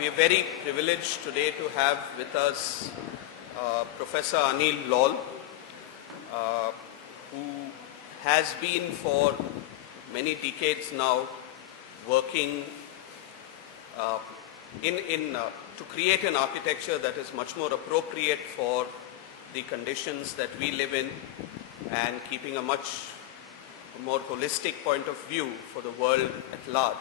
We are very privileged today to have with us Professor Anil Laul, who has been for many decades now working to create an architecture that is much more appropriate for the conditions that we live in and keeping a much more holistic point of view for the world at large.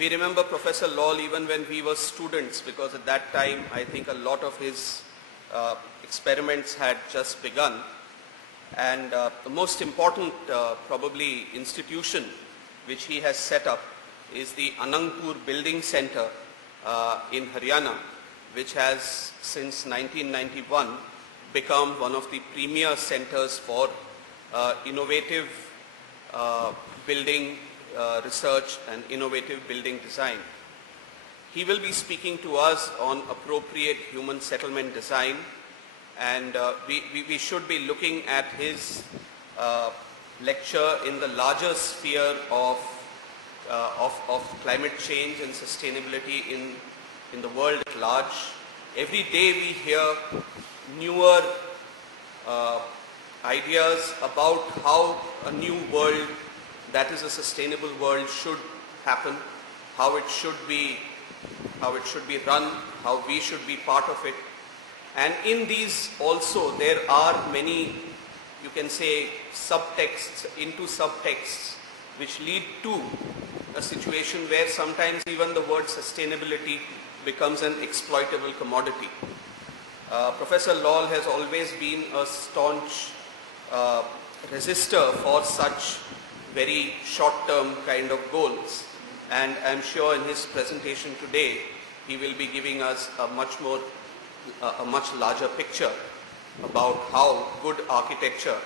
We remember Professor Laul even when we were students, because at that time I think a lot of his experiments had just begun, and the most important probably institution which he has set up is the Anangpur Building Center in Haryana, which has since 1991 become one of the premier centers for innovative building research and innovative building design. He will be speaking to us on appropriate human settlement design, and we should be looking at his lecture in the larger sphere of climate change and sustainability in the world at large. Every day we hear newer ideas about how a new world that is a sustainable world should happen, how it should be run, how we should be part of it. And in these also there are many, you can say, subtexts into subtexts which lead to a situation where sometimes even the word sustainability becomes an exploitable commodity. Professor Laul has always been a staunch resistor for such very short-term kind of goals, and I'm sure in his presentation today he will be giving us a much larger picture about how good architecture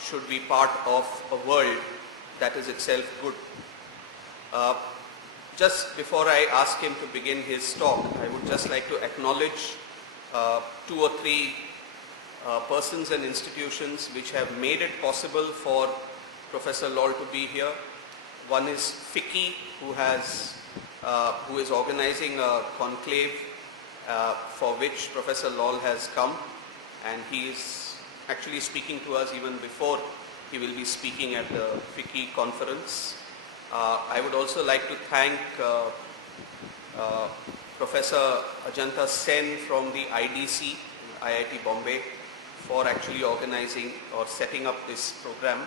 should be part of a world that is itself good. Just before I ask him to begin his talk, I would just like to acknowledge 2 or 3 persons and institutions which have made it possible for Professor Laul to be here. One is Pptn, who is organizing a conclave for which Professor Laul has come, and he is actually speaking to us even before he will be speaking at the Pptn conference. I would also like to thank Professor Ajanta Sen from the IDC, IIT Bombay, for actually organizing or setting up this program,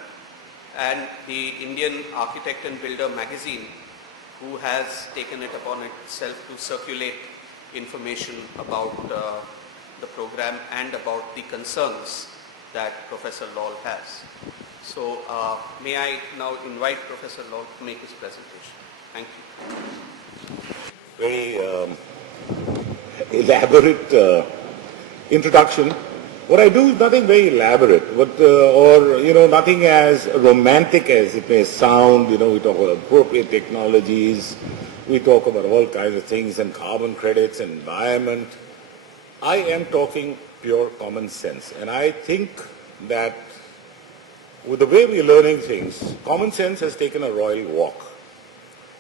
and the Indian Architect and Builder magazine, who has taken it upon itself to circulate information about the program and about the concerns that Professor Laul has. So may I now invite Professor Laul to make his presentation. Thank you. Very elaborate introduction. What I do is nothing very elaborate, or nothing as romantic as it may sound. We talk about appropriate technologies, we talk about all kinds of things, and carbon credits and environment. I am talking pure common sense, and I think that with the way we are learning things, common sense has taken a royal walk.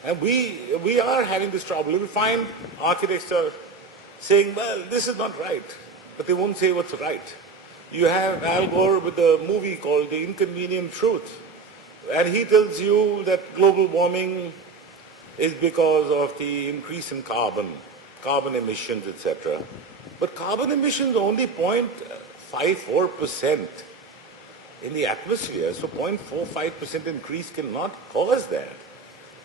And we are having this trouble. We find architects are saying, well, this is not right, but they won't say what's right. You have Al Gore with a movie called The Inconvenient Truth, and he tells you that global warming is because of the increase in carbon emissions, etc. But carbon emissions only 0.54% in the atmosphere, so 0.45% increase cannot cause that.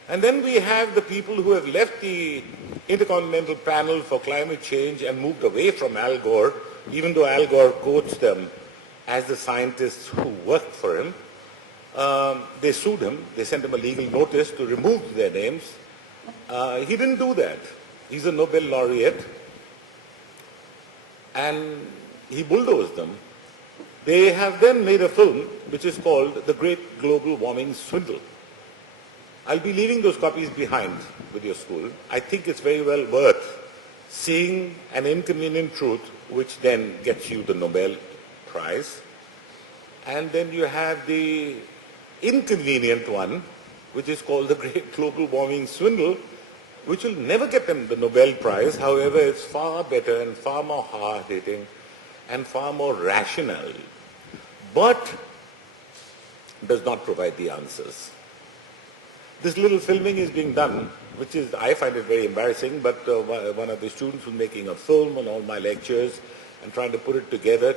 And then we have the people who have left the Intercontinental Panel for Climate Change and moved away from Al Gore, even though Al Gore quotes them as the scientists who worked for him. They sued him. They sent him a legal notice to remove their names. He didn't do that. He's a Nobel laureate, and he bulldozed them. They have then made a film which is called The Great Global Warming Swindle. I'll be leaving those copies behind with your school. I think it's very well worth seeing An Inconvenient Truth, which then gets you the Nobel Prize. And then you have the inconvenient one, which is called The Great Global Warming Swindle, which will never get them the Nobel Prize. However, it's far better and far more hard-hitting and far more rational, but does not provide the answers. This little filming is being done, which is, I find it very embarrassing, but one of the students was making a film on all my lectures and trying to put it together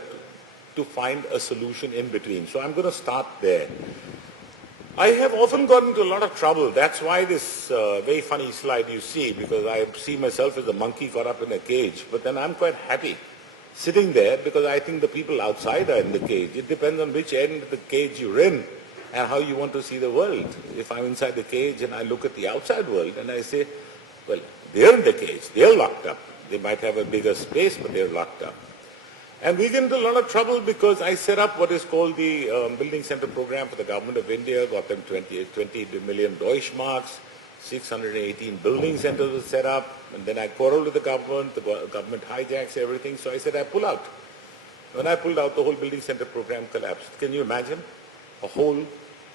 to find a solution in between. So I'm going to start there. I have often gotten into a lot of trouble. That's why this very funny slide you see, because I see myself as a monkey caught up in a cage. But then I'm quite happy sitting there because I think the people outside are in the cage. It depends on which end of the cage you're in and how you want to see the world. If I'm inside the cage and I look at the outside world and I say, well, they're in the cage, they're locked up. They might have a bigger space, but they're locked up. And we get into a lot of trouble because I set up what is called the Building Center Program for the Government of India, got them 20 million Deutschmarks, 618 building centers were set up, and then I quarreled with the government hijacks everything, so I said I pull out. When I pulled out, the whole building center program collapsed. Can you imagine? A whole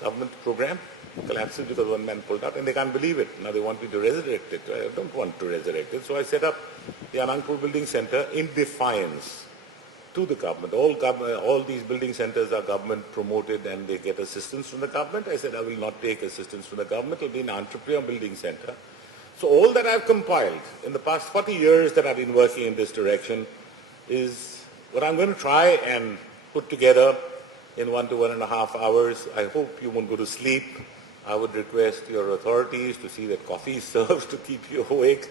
government program collapses because one man pulled out, and they can't believe it. Now they want me to resurrect it. I don't want to resurrect it, so I set up the Anandpur Building Center in defiance to the government. All these building centers are government promoted and they get assistance from the government. I said I will not take assistance from the government. It will be an entrepreneur building center. So all that I've compiled in the past 40 years that I've been working in this direction is what I'm going to try and put together in 1 to 1.5 hours. I hope you won't go to sleep. I would request your authorities to see that coffee is served to keep you awake.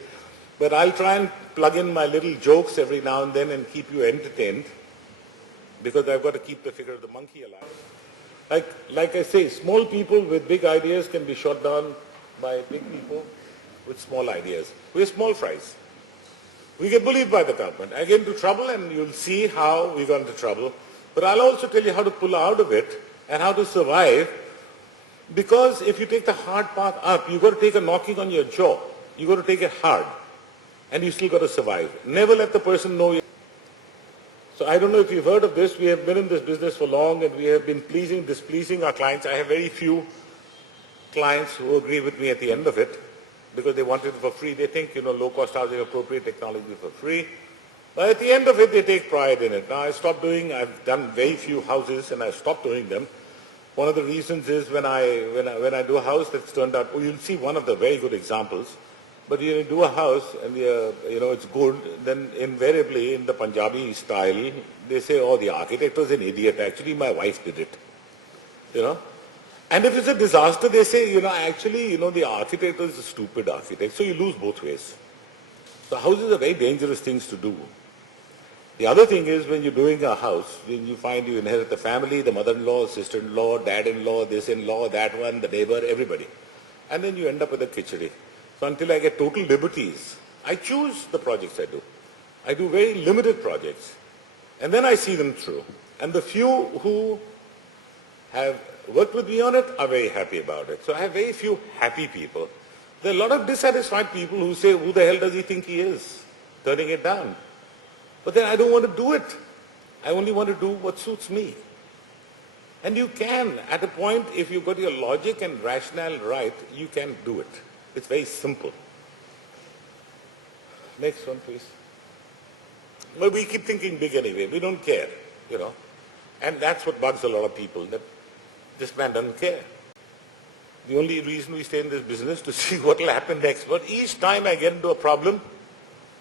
But I'll try and plug in my little jokes every now and then and keep you entertained, because I've got to keep the figure of the monkey alive. Like I say, small people with big ideas can be shot down by big people with small ideas. We're small fries. We get bullied by the government. I get into trouble and you'll see how we got into trouble. But I'll also tell you how to pull out of it and how to survive, because if you take the hard path up, you've got to take a knocking on your jaw. You've got to take it hard. And you still got to survive. Never let the person know you. So I don't know if you've heard of this. We have been in this business for long and we have been displeasing our clients. I have very few clients who agree with me at the end of it because they want it for free. They think, low-cost housing, appropriate technology for free. But at the end of it, they take pride in it. Now I've done very few houses and I've stopped doing them. One of the reasons is when I do a house that's turned out, you'll see one of the very good examples. But you do a house and it's good, then invariably in the Punjabi style, they say, oh, the architect was an idiot. Actually, my wife did it. And if it's a disaster, they say, the architect was a stupid architect. So you lose both ways. So houses are very dangerous things to do. The other thing is when you're doing a house, when you find you inherit the family, the mother-in-law, sister-in-law, dad-in-law, this-in-law, that one, the neighbor, everybody. And then you end up with a khichdi. So until I get total liberties, I choose the projects I do. I do very limited projects. And then I see them through. And the few who have worked with me on it are very happy about it. So I have very few happy people. There are a lot of dissatisfied people who say, who the hell does he think he is? Turning it down. But then I don't want to do it. I only want to do what suits me. And you can, at a point, if you've got your logic and rationale right, you can do it. It's very simple. Next one, please. Well, we keep thinking big anyway. We don't care, And that's what bugs a lot of people, that this man doesn't care. The only reason we stay in this business is to see what will happen next. But each time I get into a problem,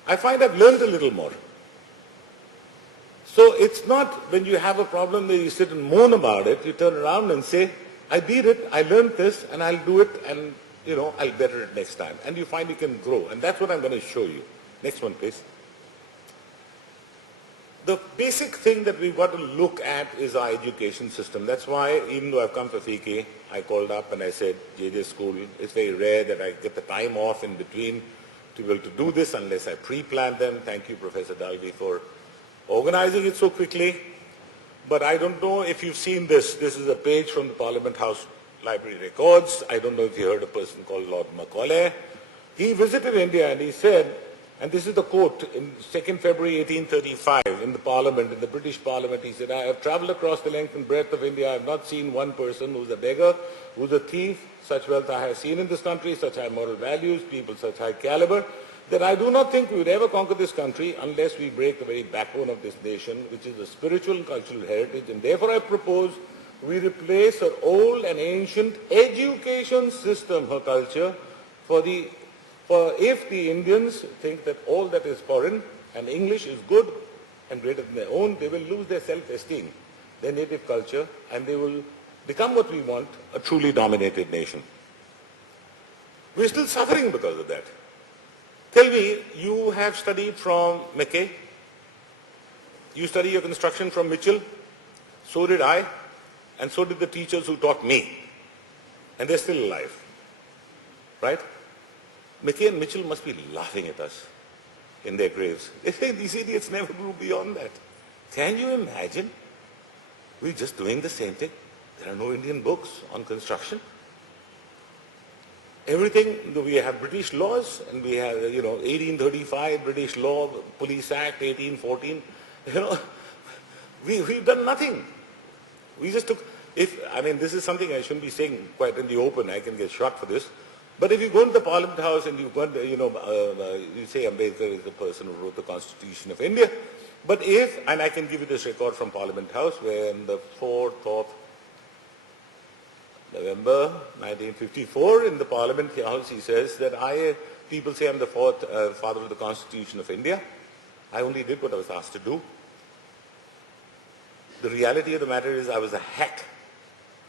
I find I've learned a little more. So it's not when you have a problem that you sit and moan about it, you turn around and say, I beat it, I learned this, and I'll do it, and I'll better it next time. And you find you can grow. And that's what I'm going to show you. Next one, please. The basic thing that we've got to look at is our education system. That's why, even though I've come for FICCI, I called up and I said, JJ School, it's very rare that I get the time off in between to be able to do this unless I pre-plan them. Thank you, Professor Dalvi, for organizing it so quickly. But I don't know if you've seen this. This is a page from the Parliament House Library Records. I don't know if you heard a person called Lord Macaulay. He visited India and he said, And this is the quote in 2nd February 1835 in the Parliament, in the British Parliament. He said, "I have travelled across the length and breadth of India. I have not seen one person who is a beggar, who is a thief. Such wealth I have seen in this country, such high moral values, people such high caliber, that I do not think we would ever conquer this country unless we break the very backbone of this nation, which is the spiritual and cultural heritage. And therefore I propose we replace her old and ancient education system, her culture, for if the Indians think that all that is foreign and English is good and greater than their own, they will lose their self-esteem, their native culture, and they will become what we want, a truly dominated nation." We're still suffering because of that. Tell me, you have studied from McKay, you study your construction from Mitchell, so did I, and so did the teachers who taught me, and they're still alive, right? McKay and Mitchell must be laughing at us in their graves. They say these idiots never grew beyond that. Can you imagine? We're just doing the same thing. There are no Indian books on construction. Everything, we have British laws, and we have, 1835 British law, Police Act, 1814. We've done nothing. We just took, this is something I shouldn't be saying quite in the open. I can get shot for this. But if you go into the Parliament House and you go, you say Ambedkar is the person who wrote the Constitution of India. But and I can give you this record from Parliament House, where on the 4th of November 1954 in the Parliament House, he says that people say I'm the father of the Constitution of India. I only did what I was asked to do. The reality of the matter is I was a hack.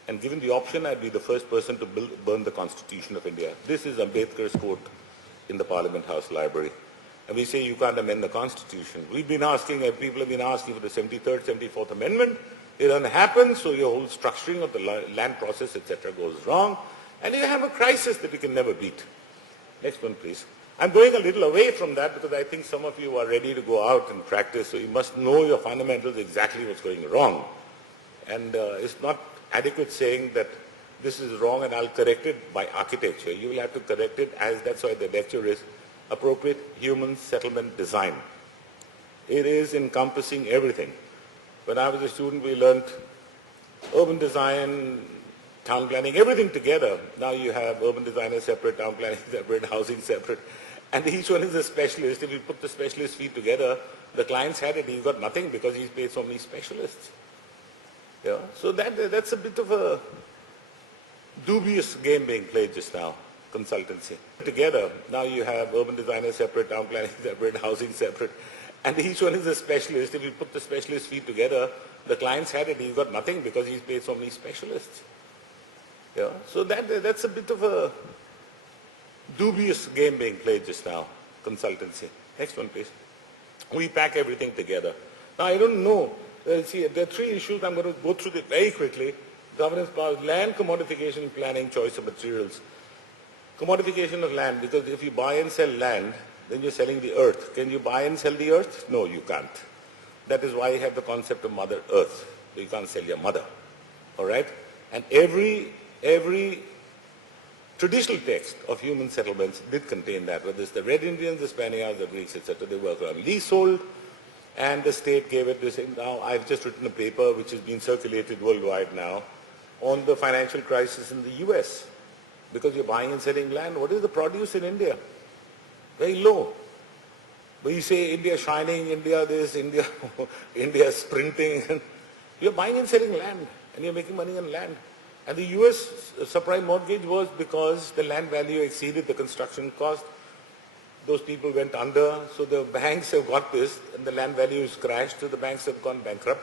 And given the option, I'd be the first person to burn the Constitution of India. This is Ambedkar's quote in the Parliament House library. And we say you can't amend the Constitution. People have been asking for the 73rd, 74th Amendment. It doesn't happen, so your whole structuring of the land process, etc., goes wrong. And you have a crisis that you can never beat. Next one, please. I'm going a little away from that because I think some of you are ready to go out and practice, so you must know your fundamentals, exactly what's going wrong. And it's not adequate saying that this is wrong and I'll correct it by architecture. You will have to correct it, as that's why the lecture is appropriate human settlement design. It is encompassing everything. When I was a student, we learned urban design, town planning, everything together. Now you have urban designers separate, town planning separate, housing separate, and each one is a specialist. If you put the specialist fee together, the client's had it, he's got nothing because he's paid so many specialists. Yeah, so that's a bit of a dubious game being played just now, consultancy. Together, now you have urban designers separate, town planning separate, housing separate, and each one is a specialist. If you put the specialist fee together, the client's had it, he's got nothing because he's paid so many specialists. Yeah, so that's a bit of a dubious game being played just now, consultancy. Next one, please. We pack everything together. Now, I don't know. See, there are three issues. I'm going to go through them very quickly. Governance powers, land, commodification, planning, choice of materials. Commodification of land, because if you buy and sell land, then you're selling the earth. Can you buy and sell the earth? No, you can't. That is why you have the concept of Mother Earth. So you can't sell your mother. All right? And every traditional text of human settlements did contain that, whether it's the Red Indians, the Spaniards, the Greeks, etc. They work on leasehold. And the state gave it this. Now, I've just written a paper which has been circulated worldwide now on the financial crisis in the US. Because you're buying and selling land. What is the produce in India? Very low. But you say India shining, India this, India, India sprinting. You're buying and selling land, and you're making money on land. And the US subprime mortgage was because the land value exceeded the construction cost. Those people went under, so the banks have got this, and the land value has crashed, so the banks have gone bankrupt.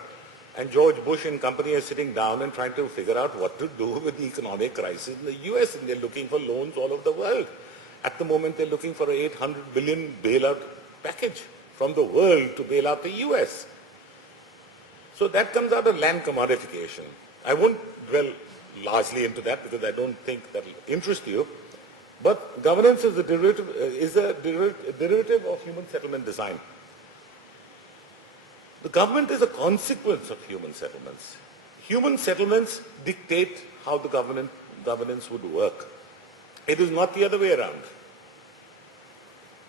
And George Bush and company are sitting down and trying to figure out what to do with the economic crisis in the US, and they're looking for loans all over the world. At the moment, they're looking for an 800 billion bailout package from the world to bail out the US. So that comes out of land commodification. I won't dwell largely into that because I don't think that will interest you. But governance is a derivative of human settlement design. The government is a consequence of human settlements. Human settlements dictate how the governance would work. It is not the other way around.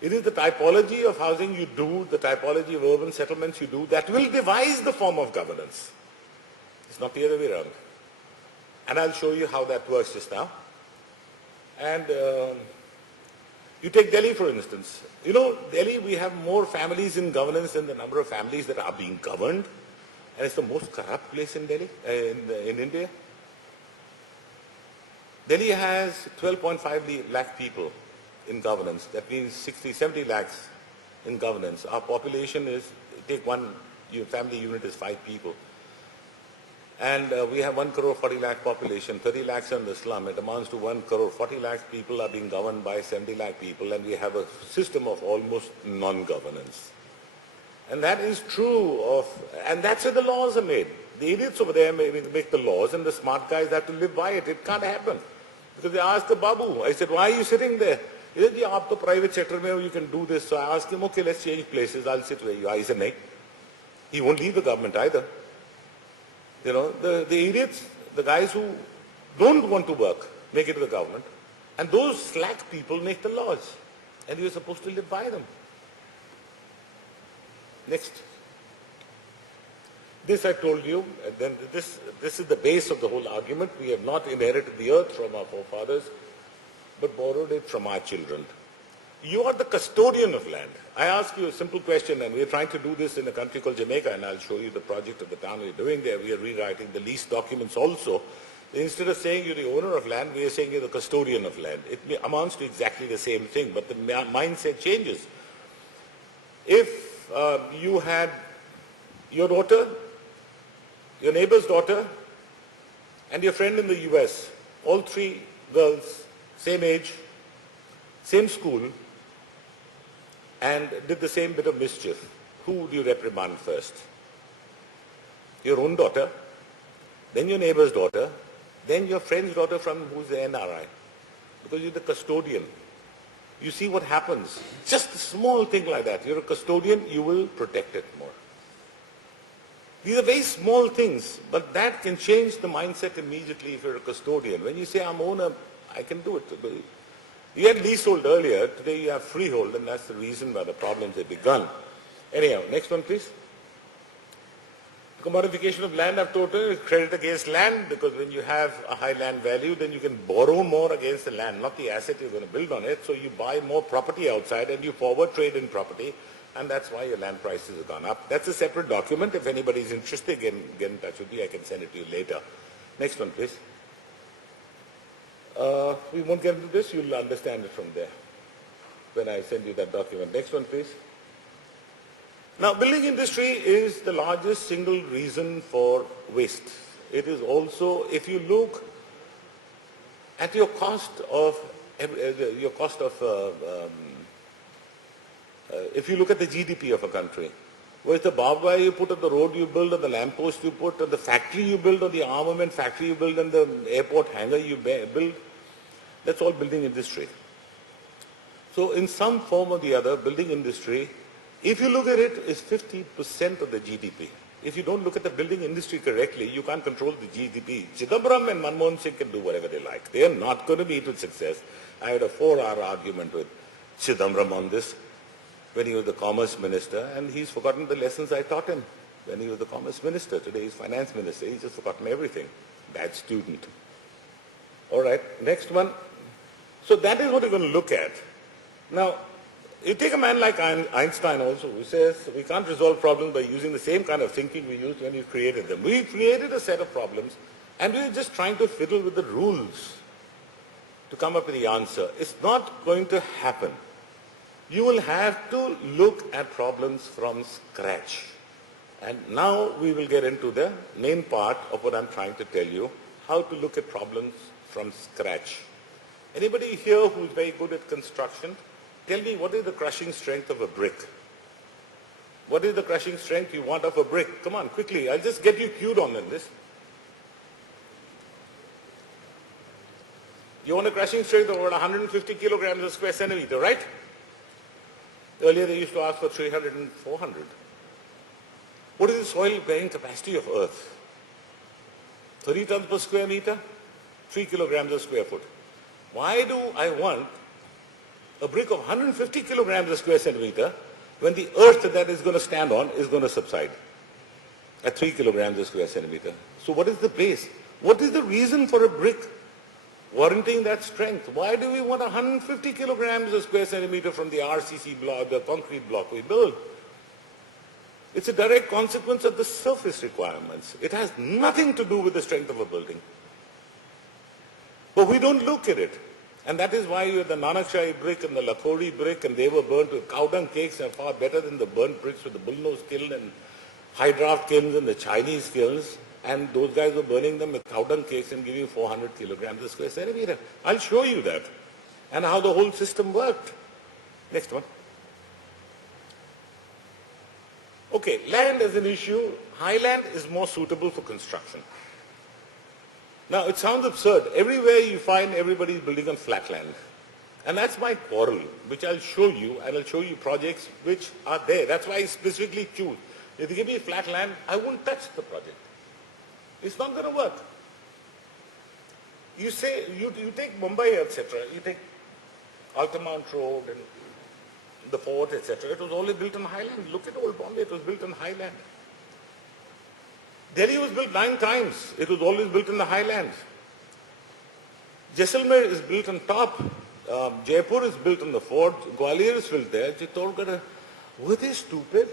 It is the typology of housing you do, the typology of urban settlements you do, that will devise the form of governance. It's not the other way around. And I'll show you how that works just now. And you take Delhi, for instance. You know, Delhi, we have more families in governance than the number of families that are being governed. And it's the most corrupt place in Delhi, in India. Delhi has 12.5 lakh people in governance. That means 60, 70 lakhs in governance. Our population is, take one family unit is 5 people. And we have 1 crore 40 lakh population, 30 lakhs in the slum. It amounts to 1 crore 40 lakh people are being governed by 70 lakh people, and we have a system of almost non-governance. And that is true of, and that's where the laws are made. The idiots over there make the laws, and the smart guys have to live by it. It can't happen. Because they asked the Babu, I said, why are you sitting there? He said, yeah, up the private sector, maybe you can do this. So I asked him, okay, let's change places. I'll sit where you are. He said, no. He won't leave the government either. You know, the idiots, the guys who don't want to work, make it to the government. And those slack people make the laws. And you're supposed to live by them. Next. This I told you, and then this is the base of the whole argument. We have not inherited the earth from our forefathers, but borrowed it from our children. You are the custodian of land. I ask you a simple question, and we are trying to do this in a country called Jamaica, and I'll show you the project of the town we're doing there. We are rewriting the lease documents also. Instead of saying you're the owner of land, we are saying you're the custodian of land. It amounts to exactly the same thing, but the mindset changes. If you had your daughter, your neighbor's daughter, and your friend in the US, all 3 girls, same age, same school, and did the same bit of mischief, who would you reprimand first? Your own daughter, then your neighbor's daughter, then your friend's daughter from who's the NRI, because you're the custodian. You see what happens. Just a small thing like that. You're a custodian, you will protect it more. These are very small things, but that can change the mindset immediately if you're a custodian. When you say, I'm owner, I can do it. You had leasehold earlier, today you have freehold, and that's the reason why the problems have begun. Anyhow, next one please. Commodification of land, I've told you, is credit against land, because when you have a high land value, then you can borrow more against the land, not the asset you're going to build on it. So you buy more property outside and you forward trade in property, and that's why your land prices have gone up. That's a separate document. If anybody's interested, get in touch with me. I can send it to you later. Next one, please. We won't get into this. You'll understand it from there when I send you that document. Next one, please. Now, building industry is the largest single reason for waste. It is also, if you look at your cost of, if you look at the GDP of a country, where's the barbed wire you put on the road you build, or the lamppost you put, or the factory you build, or the armament factory you build, and the airport hangar you build, that's all building industry. So in some form or the other, building industry, if you look at it, is 50% of the GDP. If you don't look at the building industry correctly, you can't control the GDP. Chidambaram and Manmohan Singh can do whatever they like. They are not going to meet with success. I had a 4-hour argument with Chidambaram on this when he was the commerce minister, and he's forgotten the lessons I taught him when he was the commerce minister. Today he's finance minister. He's just forgotten everything. Bad student. All right, next one. So that is what we're going to look at. Now, you take a man like Einstein also, who says we can't resolve problems by using the same kind of thinking we used when we created them. We created a set of problems, and we were just trying to fiddle with the rules to come up with the answer. It's not going to happen. You will have to look at problems from scratch. And now we will get into the main part of what I'm trying to tell you, how to look at problems from scratch. Anybody here who's very good at construction? Tell me, what is the crushing strength of a brick? What is the crushing strength you want of a brick? Come on, quickly. I'll just get you cued on this. You want a crushing strength of about 150 kilograms a square centimeter, right? Earlier they used to ask for 300 and 400. What is the soil bearing capacity of Earth? 30 tons per square meter, 3 kilograms a square foot. Why do I want a brick of 150 kilograms a square centimeter, when the earth that is going to stand on is going to subside at 3 kilograms a square centimeter. So what is the base? What is the reason for a brick warranting that strength? Why do we want 150 kilograms a square centimeter from the RCC block, the concrete block we build? It's a direct consequence of the surface requirements. It has nothing to do with the strength of a building. But we don't look at it. And that is why you have the Nanakshahi brick and the Lakhori brick, and they were burnt with cow dung cakes, are far better than the burnt bricks with the bullnose kiln and high draft kilns and the Chinese kilns. And those guys were burning them with cow dung cakes and giving 400 kilograms a square centimeter. I'll show you that and how the whole system worked. Next one. Okay, land is an issue. Highland is more suitable for construction. Now, it sounds absurd. Everywhere you find everybody is building on flat land. And that's my quarrel, which I'll show you, and I'll show you projects which are there. That's why I specifically choose. If you give me flat land, I won't touch the project. It's not going to work. You say, you take Mumbai, etc., you take Altamount Road and the fort, etc., it was all built on highland. Look at old Bombay, it was built on highland. Delhi was built 9 times. It was always built in the highlands. Jaisalmer is built on top. Jaipur is built on the fort. Gwalior is built there. Chittorgarh. Were they stupid?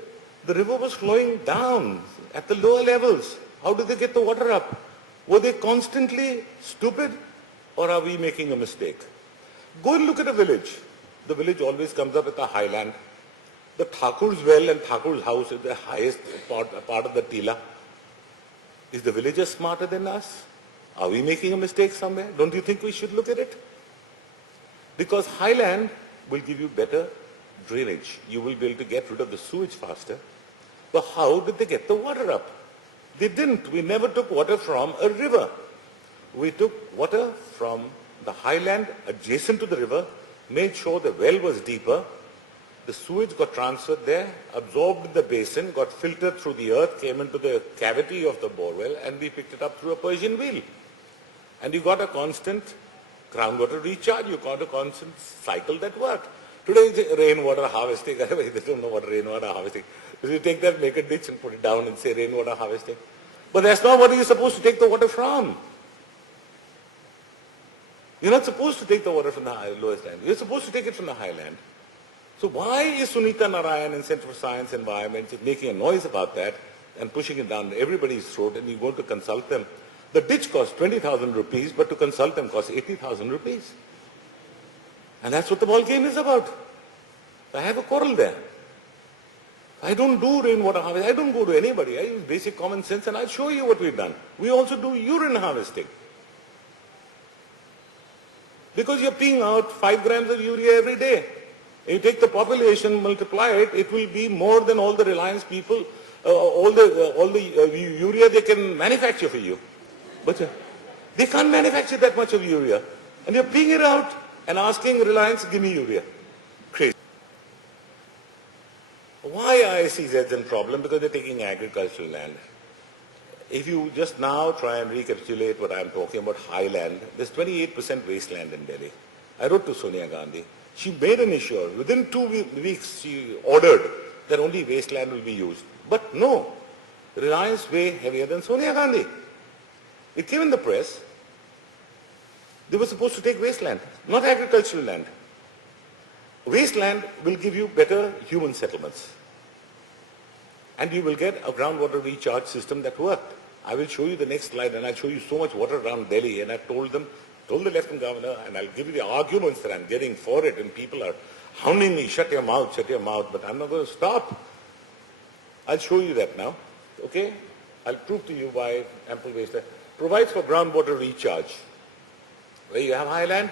The river was flowing down at the lower levels. How did they get the water up? Were they constantly stupid, or are we making a mistake? Go and look at a village. The village always comes up at the highland. The Thakur's well and Thakur's house is the highest part of the Tila. Is the villager smarter than us? Are we making a mistake somewhere? Don't you think we should look at it? Because highland will give you better drainage. You will be able to get rid of the sewage faster. But how did they get the water up? They didn't. We never took water from a river. We took water from the highland adjacent to the river, made sure the well was deeper. The sewage got transferred there, absorbed in the basin, got filtered through the earth, came into the cavity of the borewell, and we picked it up through a Persian wheel. And you got a constant groundwater recharge. You got a constant cycle that worked. Today it's rainwater harvesting. They don't know what rainwater harvesting is. You take that, make a ditch and put it down and say rainwater harvesting. But that's not what you're supposed to take the water from. You're not supposed to take the water from the lowest land. You're supposed to take it from the highland. So why is Sunita Narayan in Center for Science and Environment making a noise about that and pushing it down everybody's throat, and you go to consult them? The ditch costs 20,000 rupees, but to consult them costs 80,000 rupees. And that's what the ball game is about. I have a quarrel there. I don't do rainwater harvesting. I don't go to anybody. I use basic common sense, and I'll show you what we've done. We also do urine harvesting. Because you're peeing out 5 grams of urea every day. You take the population, multiply it, it will be more than all the Reliance people, all the urea they can manufacture for you. But they can't manufacture that much of urea. And you're peeing it out and asking Reliance, give me urea. Crazy. Why are ICZs in problem? Because they're taking agricultural land. If you just now try and recapitulate what I'm talking about, highland, there's 28% wasteland in Delhi. I wrote to Sonia Gandhi. She made an issue. Within 2 weeks, she ordered that only wasteland will be used. But no, Reliance way heavier than Sonia Gandhi. It came in the press. They were supposed to take wasteland, not agricultural land. Wasteland will give you better human settlements. And you will get a groundwater recharge system that worked. I will show you the next slide, and I'll show you so much water around Delhi. And I told the Lieutenant Governor, and I'll give you the arguments that I'm getting for it, and people are hounding me, shut your mouth, but I'm not going to stop. I'll show you that now, okay? I'll prove to you why ample wasteland provides for groundwater recharge. Where you have highland,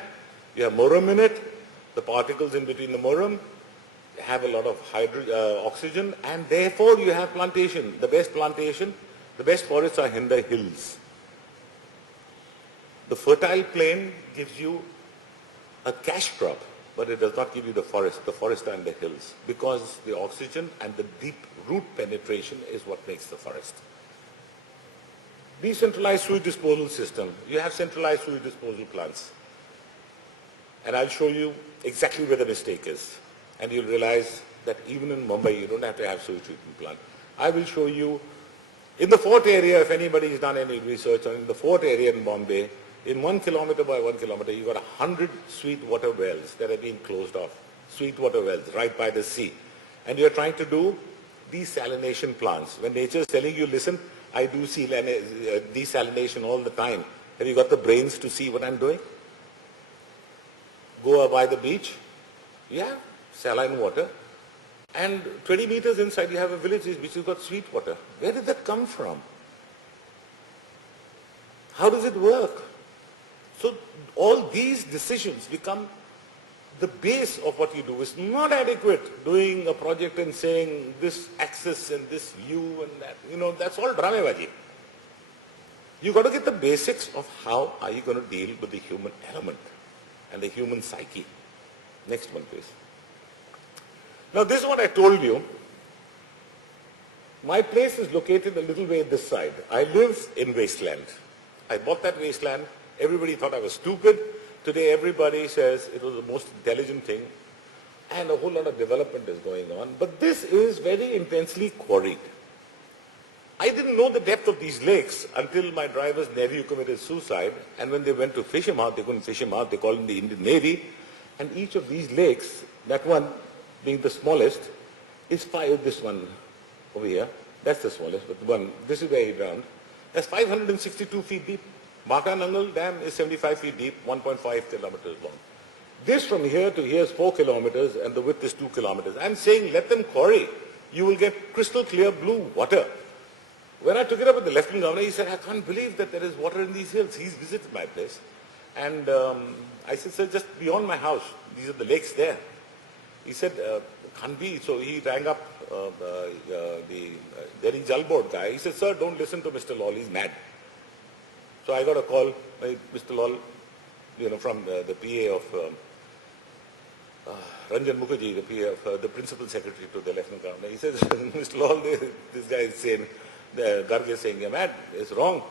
you have moram in it, the particles in between the moram have a lot of oxygen, and therefore you have plantation. The best forests are in the hills. The fertile plain gives you a cash crop, but it does not give you the forest. The forests are in the hills, because the oxygen and the deep root penetration is what makes the forest. Decentralized sewage disposal system. You have centralized sewage disposal plants. And I'll show you exactly where the mistake is. And you'll realize that even in Mumbai, you don't have to have sewage treatment plant. I will show you in the Fort area, if anybody has done any research on in the Fort area in Bombay, in 1 kilometer by 1 kilometer, you've got 100 sweet water wells that are being closed off. Sweet water wells right by the sea. And you're trying to do desalination plants. When nature is telling you, listen, I do desalination all the time. Have you got the brains to see what I'm doing? Go by the beach, yeah, saline water. And 20 meters inside you have a village which has got sweet water. Where did that come from? How does it work? So all these decisions become the base of what you do. It's not adequate doing a project and saying this axis and this view and that. You know, that's all dramebaji. You've got to get the basics of how are you going to deal with the human element and the human psyche. Next one, please. Now, this is what I told you. My place is located a little way this side. I live in wasteland. I bought that wasteland. Everybody thought I was stupid. Today, everybody says it was the most intelligent thing. And a whole lot of development is going on. But this is very intensely quarried. I didn't know the depth of these lakes until my driver's nephew committed suicide. And when they went to fish him out, they couldn't fish him out. They called in the Indian Navy. And each of these lakes, that one being the smallest, is this one over here. That's the smallest, but the one, this is very round. That's 562 feet deep. Baka Nangal Dam is 75 feet deep, 1.5 kilometers long. This from here to here is 4 kilometers and the width is 2 kilometers. I'm saying let them quarry. You will get crystal clear blue water. When I took it up with the Lieutenant Governor, he said, I can't believe that there is water in these hills. He's visited my place. And I said, sir, just beyond my house, these are the lakes there. He said, can't be. So he rang up the Delhi Jal Board guy. He said, sir, don't listen to Mr. Laul. He's mad. So I got a call, Mr. Laul, you know, from the PA of Ranjan Mukherjee, the PA of the Principal Secretary to the Lieutenant Governor. He says, Mr. Laul, this guy is saying, the Garg is saying, you're mad. It's wrong.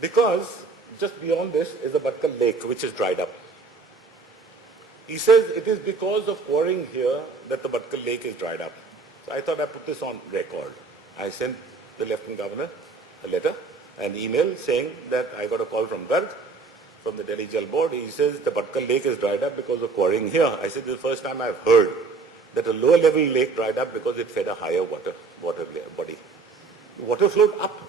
Because just beyond this is the Bhatkal Lake, which is dried up. He says it is because of quarrying here that the Bhatkal Lake is dried up. So I thought I'd put this on record. I sent the Lieutenant Governor a letter, an email saying that I got a call from Garg, from the Delhi Jal Board. He says the Bhatkal Lake is dried up because of quarrying here. I said this is the first time I've heard that a lower level lake dried up because it fed a higher water body. The water flowed up.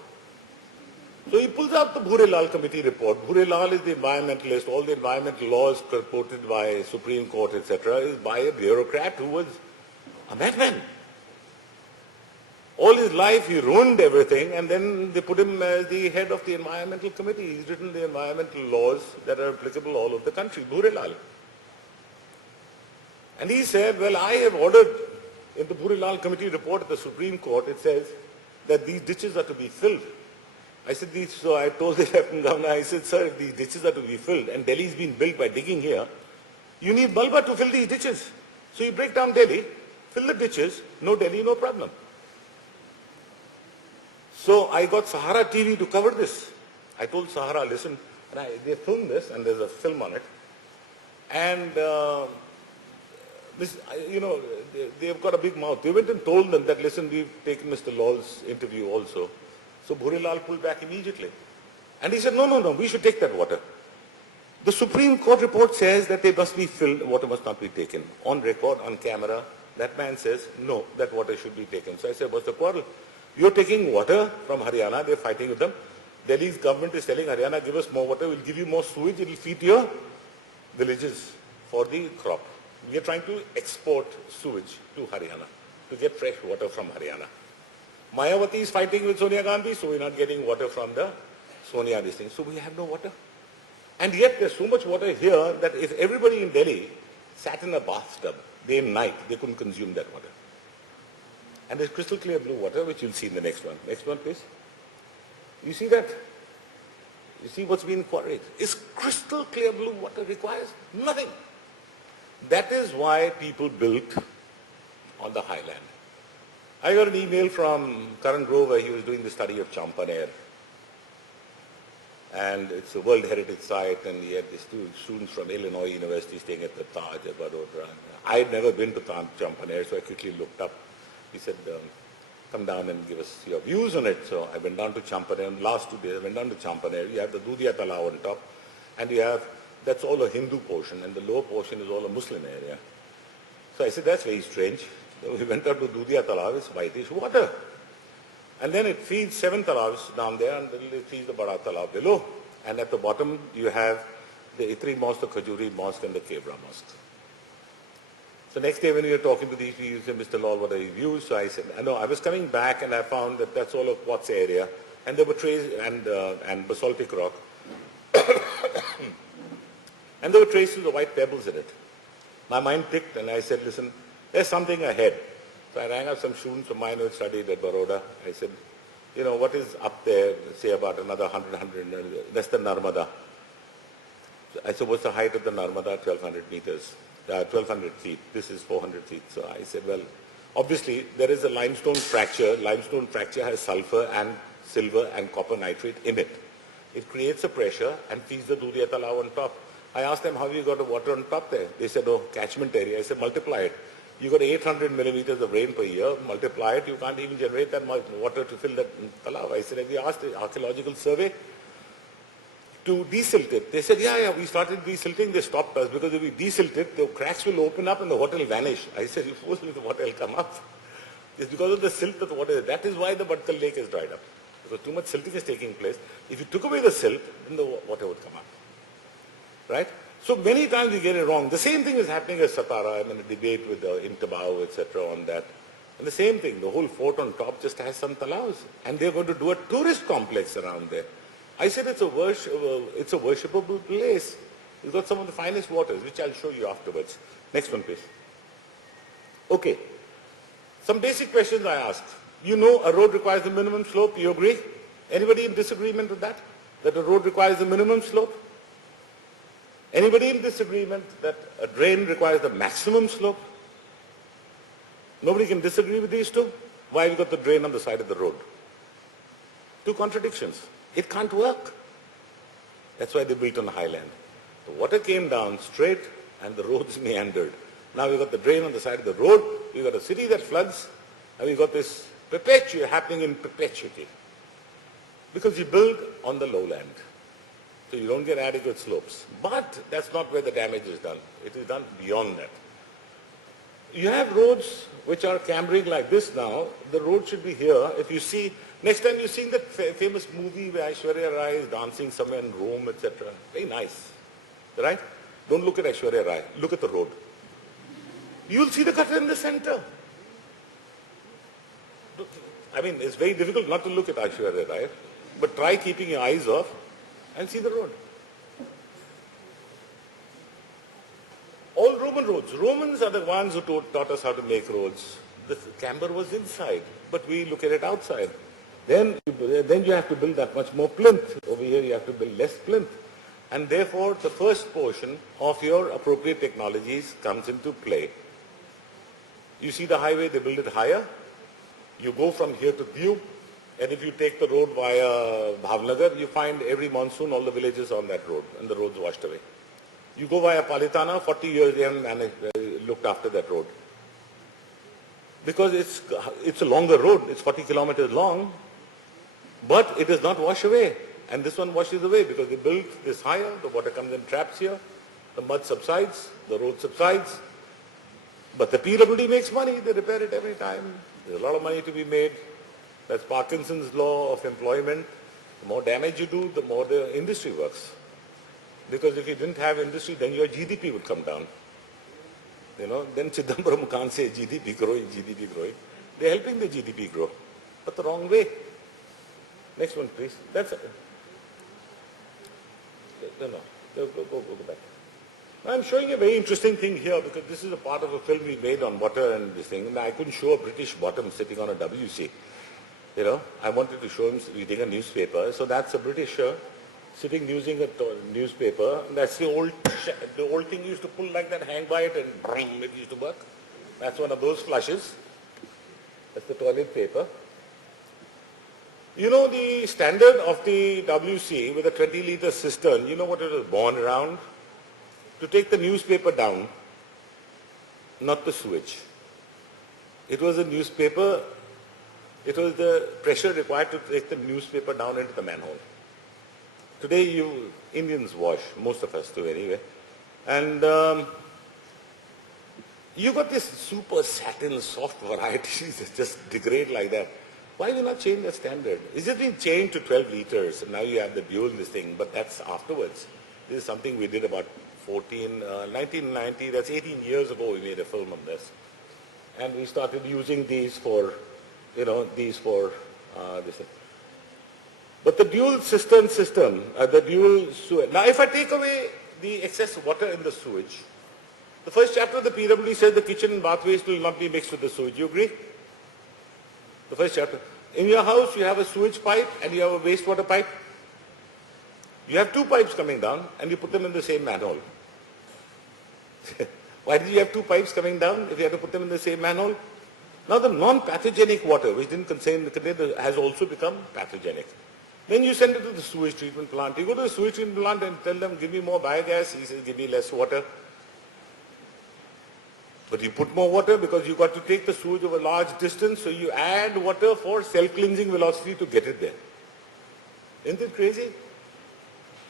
So he pulls out the Bhure Lal committee report. Bhure Lal is the environmentalist. All the environmental laws quoted by Supreme Court, etc., is by a bureaucrat who was a madman. All his life he ruined everything, and then they put him as the head of the environmental committee. He's written the environmental laws that are applicable all over the country, Bhure Lal. And he said, well, I have ordered in the Bhure Lal committee report at the Supreme Court, it says that these ditches are to be filled. I said, so I told the Lieutenant Governor, I said, sir, if these ditches are to be filled, and Delhi is being built by digging here, you need Balba to fill these ditches. So you break down Delhi, fill the ditches, no Delhi, no problem. So I got Sahara TV to cover this. I told Sahara, listen, and they filmed this, and there's a film on it. And, they've got a big mouth. They went and told them that, listen, we've taken Mr. Laul's interview also. So Bhure Lal pulled back immediately. And he said, no, we should take that water. The Supreme Court report says that they must be filled, water must not be taken. On record, on camera, that man says, no, that water should be taken. So I said, what's the quarrel? You're taking water from Haryana, they're fighting with them. Delhi's government is telling Haryana, give us more water, we'll give you more sewage, it will feed your villages for the crop. We are trying to export sewage to Haryana, to get fresh water from Haryana. Mayawati is fighting with Sonia Gandhi, so we're not getting water from the Sonia this thing. So we have no water. And yet there's so much water here that if everybody in Delhi sat in a bathtub day and night, they couldn't consume that water. And there's crystal clear blue water, which you'll see in the next one. Next one, please. You see that? You see what's being quarried? It's crystal clear blue water, requires nothing. That is why people built on the highland. I got an email from Karan Grover. He was doing the study of Champaner. and it's a World Heritage Site, and he had these two students from Illinois University staying at the Taj at Vadodara. I had never been to Champaner, so I quickly looked up. He said, come down and give us your views on it. So I went down to Champaner, and last 2 days I went down to Champaner. You have the Dudia Talao on top, and you have, that's all a Hindu portion, and the lower portion is all a Muslim area. So I said, that's very strange. So we went out to Dudia Talao, it's whitish water. And then it feeds 7 talabs down there, and then it feeds the Bada Talab below. And at the bottom, you have the Itri Mosque, the Khajuri Mosque, and the Kebra Mosque. So next day when we were talking to these people, you said, Mr. Laul, what are your views? So I said, no, I was coming back and I found that that's all a quartz area. And there were traces, and basaltic rock. And there were traces of white pebbles in it. My mind ticked and I said, listen, there's something ahead. So I rang up some students of mine who had studied at Baroda. I said, you know, what is up there, say about another 100, that's the Narmada. So I said, what's the height of the Narmada? 1,200 meters, 1,200 feet. This is 400 feet. So I said, well, obviously there is a limestone fracture. Limestone fracture has sulfur and silver and copper nitrate in it. It creates a pressure and feeds the Dudia Talao on top. I asked them, how have you got the water on top there? They said, oh, catchment area. I said, multiply it. You got 800 millimeters of rain per year, multiply it, you can't even generate that much water to fill that talab. I said, have you asked the archaeological survey to desilt it? They said, yeah, we started desilting, they stopped us because if we desilt it, the cracks will open up and the water will vanish. I said, you fools, the water will come up. It's because of the silt that the water is. That is why the Bhatkal lake is dried up. Because too much silting is taking place. If you took away the silt, then the water would come up. Right? So many times we get it wrong. The same thing is happening at Satara. I'm in a debate with Intabao, etc. on that. And the same thing, the whole fort on top just has some talaos. And they're going to do a tourist complex around there. I said it's a worshipable place. It's got some of the finest waters, which I'll show you afterwards. Next one, please. Okay. Some basic questions I asked. You know a road requires a minimum slope. You agree? Anybody in disagreement with that? That a road requires a minimum slope? Anybody in disagreement that a drain requires the maximum slope? Nobody can disagree with these two? Why have you got the drain on the side of the road? Two contradictions. It can't work. That's why they built on the highland. The water came down straight and the roads meandered. Now you've got the drain on the side of the road, you've got a city that floods, and you've got this happening in perpetuity. Because you build on the lowland. So you don't get adequate slopes. But that's not where the damage is done. It is done beyond that. You have roads which are cambering like this now. The road should be here. If you see, next time you're seeing that famous movie where Aishwarya Rai is dancing somewhere in Rome, etc. Very nice. Right? Don't look at Aishwarya Rai. Look at the road. You'll see the gutter in the center. I mean, it's very difficult not to look at Aishwarya Rai, but try keeping your eyes off and see the road. All Roman roads. Romans are the ones who taught us how to make roads. The camber was inside, but we look at it outside. Then you have to build that much more plinth. Over here you have to build less plinth. And therefore the first portion of your appropriate technologies comes into play. You see the highway, they build it higher. You go from here to Diu. And if you take the road via Bhavnagar, you find every monsoon all the villages on that road and the road's washed away. You go via Palitana, 40 years they haven't looked after that road. Because it's a longer road, it's 40 kilometers long, but it does not wash away. And this one washes away because they built this higher, the water comes in traps here, the mud subsides, the road subsides. But the PWD makes money, they repair it every time. There's a lot of money to be made. That's Parkinson's law of employment. The more damage you do, the more the industry works. Because if you didn't have industry, then your GDP would come down. You know, then Chidambaram can't say GDP growing. They're helping the GDP grow, but the wrong way. Next one, please. That's it. No, go back. I'm showing a very interesting thing here because this is a part of a film we made on water and this thing. And I couldn't show a British bottom sitting on a WC. You know, I wanted to show him reading a newspaper. So that's a Britisher sitting using a newspaper. And that's the old thing you used to pull like that, hang by it, and bring, it used to work. That's one of those flushes. That's the toilet paper. You know the standard of the WC with a 20-liter cistern, you know what it was born around? To take the newspaper down, not the sewage. It was a newspaper, it was the pressure required to take the newspaper down into the manhole. Today Indians wash, most of us do anyway, and you got this super satin soft varieties that just degrade like that. Why have you not changed the standard? It's just been changed to 12 liters, and now you have the dual this thing, but that's afterwards. This is something we did about 1990, that's 18 years ago we made a film on this. And we started using these for, this. But the dual cistern system, the dual sewage. Now if I take away the excess water in the sewage, the first chapter of the PWD says the kitchen and bath waste will not be mixed with the sewage. You agree? The first chapter. In your house, you have a sewage pipe and you have a wastewater pipe. You have two pipes coming down and you put them in the same manhole. Why did you have two pipes coming down if you had to put them in the same manhole? Now the non-pathogenic water, which didn't contain has also become pathogenic. Then you send it to the sewage treatment plant. You go to the sewage treatment plant and tell them, give me more biogas. He says, give me less water. But you put more water because you got to take the sewage over a large distance, so you add water for self-cleansing velocity to get it there. Isn't it crazy?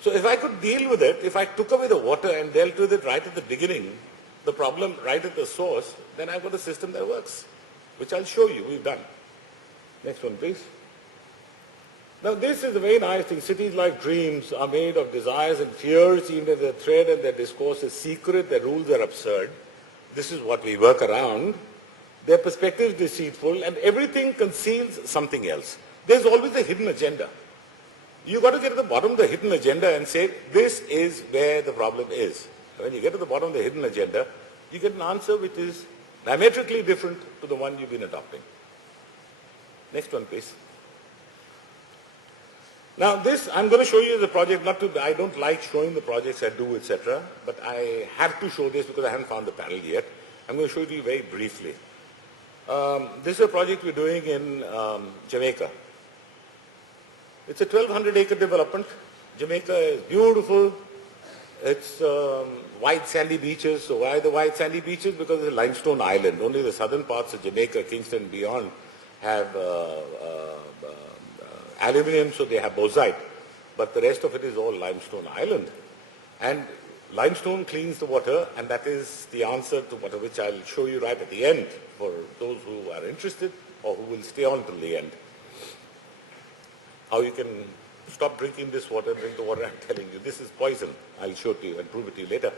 So if I could deal with it, if I took away the water and dealt with it right at the beginning, the problem right at the source, then I've got a system that works, which I'll show you, we've done. Next one, please. Now this is a very nice thing. Cities like dreams are made of desires and fears, even if their thread and their discourse is secret, their rules are absurd. This is what we work around. Their perspective is deceitful and everything conceals something else. There's always a hidden agenda. You got to get to the bottom of the hidden agenda and say, this is where the problem is. When you get to the bottom of the hidden agenda, you get an answer which is diametrically different to the one you've been adopting. Next one, please. Now this, I'm going to show you the project, I don't like showing the projects I do, etc. But I have to show this because I haven't found the panel yet. I'm going to show it to you very briefly. This is a project we're doing in Jamaica. It's a 1,200 acre development. Jamaica is beautiful. It's white sandy beaches. So why the white sandy beaches? Because it's a limestone island. Only the southern parts of Jamaica, Kingston and beyond, have aluminium, so they have bauxite. But the rest of it is all limestone island. And limestone cleans the water, and that is the answer to water, which I'll show you right at the end for those who are interested or who will stay on till the end. How you can stop drinking this water, drink the water I'm telling you. This is poison. I'll show it to you and prove it to you later.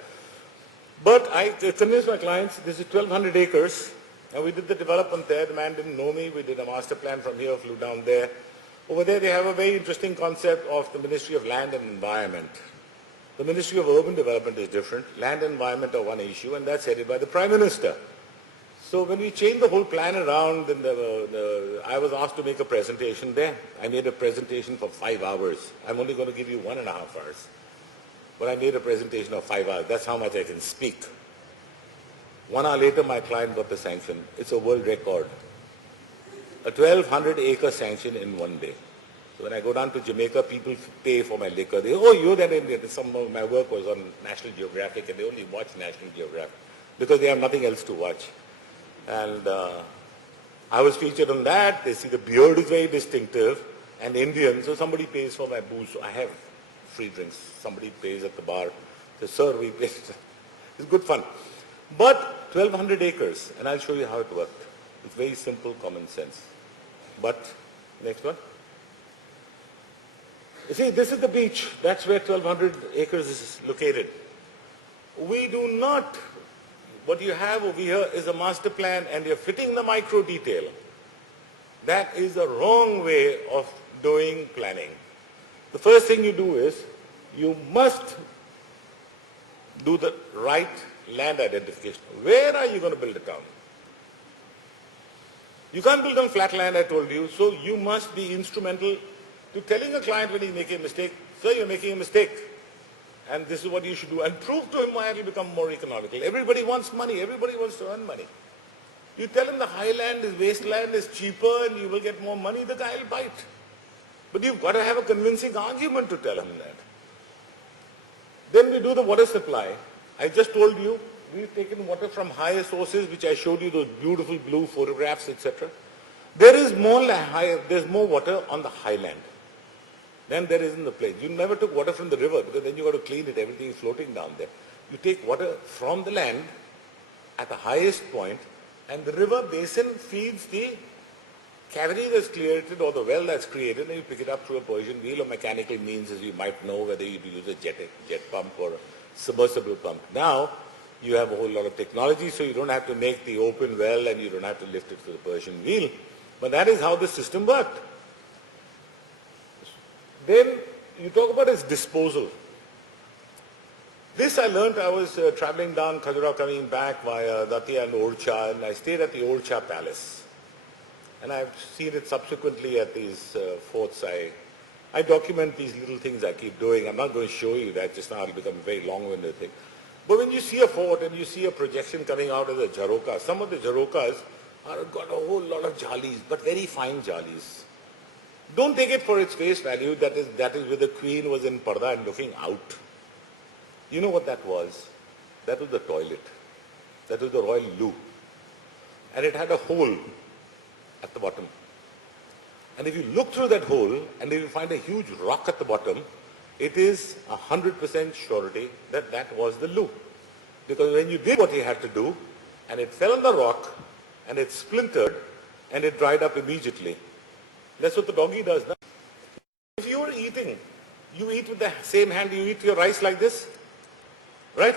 But I convinced my clients, this is 1,200 acres, and we did the development there. The man didn't know me. We did a master plan from here, flew down there. Over there, they have a very interesting concept of the Ministry of Land and Environment. The Ministry of Urban Development is different. Land and Environment are one issue, and that's headed by the Prime Minister. So when we changed the whole plan around, and I was asked to make a presentation there. I made a presentation for 5 hours. I'm only going to give you 1.5 hours. But I made a presentation of 5 hours. That's how much I can speak. 1 hour later, my client got the sanction. It's a world record. A 1,200 acre sanction in 1 day. So when I go down to Jamaica, people pay for my liquor. They, oh, you're that Indian. Some of my work was on National Geographic, and they only watch National Geographic because they have nothing else to watch. And I was featured on that. They see the beard is very distinctive, and Indian, so somebody pays for my booze. So I have free drinks. Somebody pays at the bar. Says, sir, we pay. It's good fun. But 1,200 acres, and I'll show you how it worked. It's very simple, common sense. But, next one. You see, this is the beach. That's where 1,200 acres is located. We do not, what you have over here is a master plan and you're fitting the micro detail. That is a wrong way of doing planning. The first thing you do is, you must do the right land identification. Where are you going to build a town? You can't build on flat land, I told you, so you must be instrumental to telling a client when he's making a mistake, sir, you're making a mistake, and this is what you should do, and prove to him why it will become more economical. Everybody wants money. Everybody wants to earn money. You tell him the highland is wasteland is cheaper and you will get more money, the guy will bite. But you've got to have a convincing argument to tell him that. Then we do the water supply. I just told you, we've taken water from higher sources, which I showed you those beautiful blue photographs, etc. There's more water on the highland than there is in the plains. You never took water from the river because then you got to clean it, everything is floating down there. You take water from the land at the highest point, and the river basin feeds the cavity that's created or the well that's created, and you pick it up through a Persian wheel or mechanical means, as you might know, whether you use a jet pump or a submersible pump. Now, you have a whole lot of technology, so you don't have to make the open well and you don't have to lift it to the Persian wheel. But that is how the system worked. Then you talk about its disposal. This I learned, I was traveling down Khajuraho coming back via Datia and Orcha, and I stayed at the Orcha Palace. And I've seen it subsequently at these forts. I document these little things I keep doing. I'm not going to show you that just now, it'll become a very long-winded thing. But when you see a fort and you see a projection coming out of the Jharoka, some of the Jharokas have got a whole lot of jalis, but very fine jalis. Don't take it for its face value, that is where the queen was in parda and looking out. You know what that was? That was the toilet. That was the royal loo. And it had a hole at the bottom. And if you look through that hole and if you find a huge rock at the bottom, it is 100% surety that that was the loo. Because when you did what you had to do, and it fell on the rock, and it splintered, and it dried up immediately. That's what the doggy does now. If you are eating, you eat with the same hand, you eat your rice like this, right?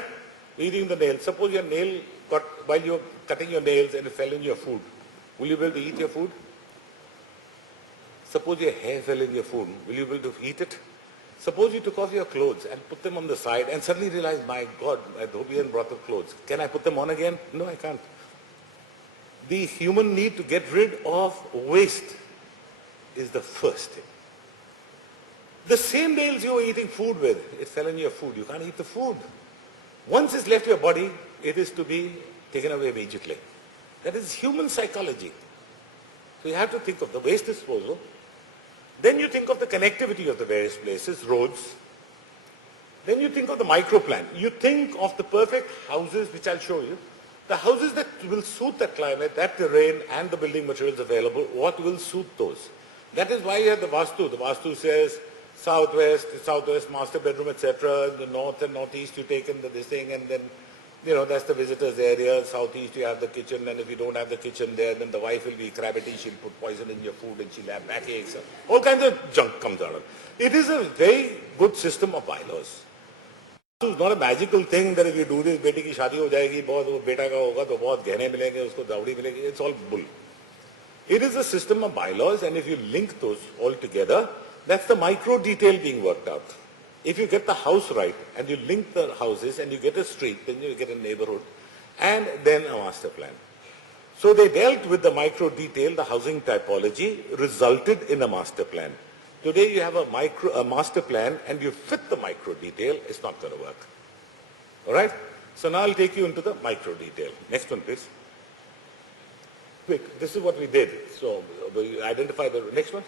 Eating the nail. Suppose your nail got, while you're cutting your nails and it fell in your food, will you be able to eat your food? Suppose your hair fell in your food, will you be able to eat it? Suppose you took off your clothes and put them on the side and suddenly realized, my God, my Dhobian brought the clothes. Can I put them on again? No, I can't. The human need to get rid of waste is the first thing. The same nails you were eating food with, it fell in your food. You can't eat the food. Once it's left your body, it is to be taken away immediately. That is human psychology. So you have to think of the waste disposal. Then you think of the connectivity of the various places, roads. Then you think of the microplan. You think of the perfect houses, which I'll show you. The houses that will suit that climate, that terrain, and the building materials available, what will suit those? That is why you have the Vastu. The Vastu says southwest master bedroom, etc. The north and northeast you take in this thing, and then, you know, that's the visitors area. Southeast you have the kitchen, and if you don't have the kitchen there, then the wife will be crabbity. She'll put poison in your food and she'll have backaches. All kinds of junk comes out of it. It is a very good system of bylaws. It's not a magical thing that if you do this, बेटी की शादी हो जाएगी, बहुत वो बेटा का होगा तो बहुत गहने मिलेंगे, उसको दावड़ी मिलेगी. It's all bull. It is a system of bylaws, and if you link those all together, that's the micro detail being worked out. If you get the house right, and you link the houses, and you get a street, then you get a neighborhood, and then a master plan. So they dealt with the micro detail, the housing typology, resulted in a master plan. Today you have a master plan, and you fit the micro detail, it's not going to work. All right? So now I'll take you into the micro detail. Next one, please. Quick, this is what we did. So we identify the next one.